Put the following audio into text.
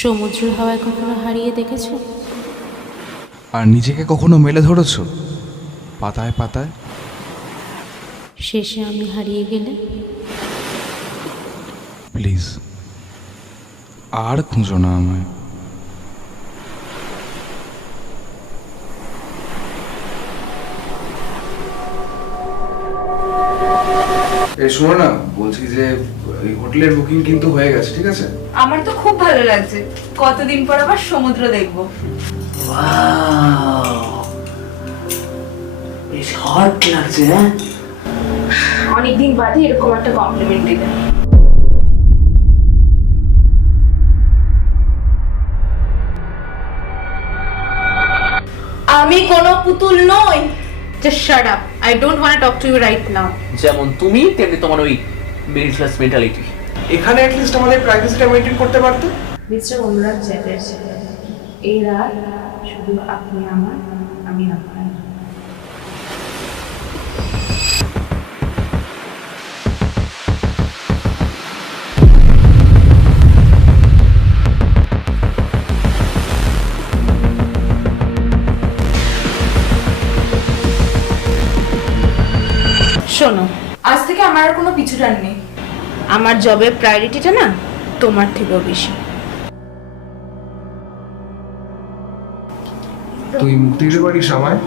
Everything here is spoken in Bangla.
সমুদ্রের হাওয়ায় কখনো হারিয়ে দেখেছো? আর নিজেকে কখনো মেলে ধরেছো পাতায় পাতায়? শেষে আমি হারিয়ে গেলে প্লিজ আর খুঁজো না আমায়। এই শোনো না, বলছি যে এই হোটেলের বুকিং কিন্তু হয়ে গেছে, ঠিক আছে? আমার তো খুব ভালো লাগছে, কতদিন পর আবার সমুদ্র দেখবো। বেশ হট লাগছে। হ্যাঁ, অনেকদিন বাদে এরকম একটা কমপ্লিমেন্ট দিলেন। আমি কোনো পুতুল নই। Just shut up. I don't want to talk to you right now. যেমন তুমি তেমনি তোমার ওই মিডল ক্লাস মেন্টালিটি। এখানে অ্যাটলিস্ট আমাদের প্রাইভেসিটা মেইনটেইন করতে পারতো। মিস্টার অনুরাগ চ্যাটার্জি, এই রাত শুধু আপনি আমার, আমি আপনার। শোনো, আজ থেকে আমার আর কোনো পিছুটান নেই। আমার জবের প্রায়োরিটিটা না তোমার থেকেও বেশি। তুই মুক্তি দিতে পারিস আমায়?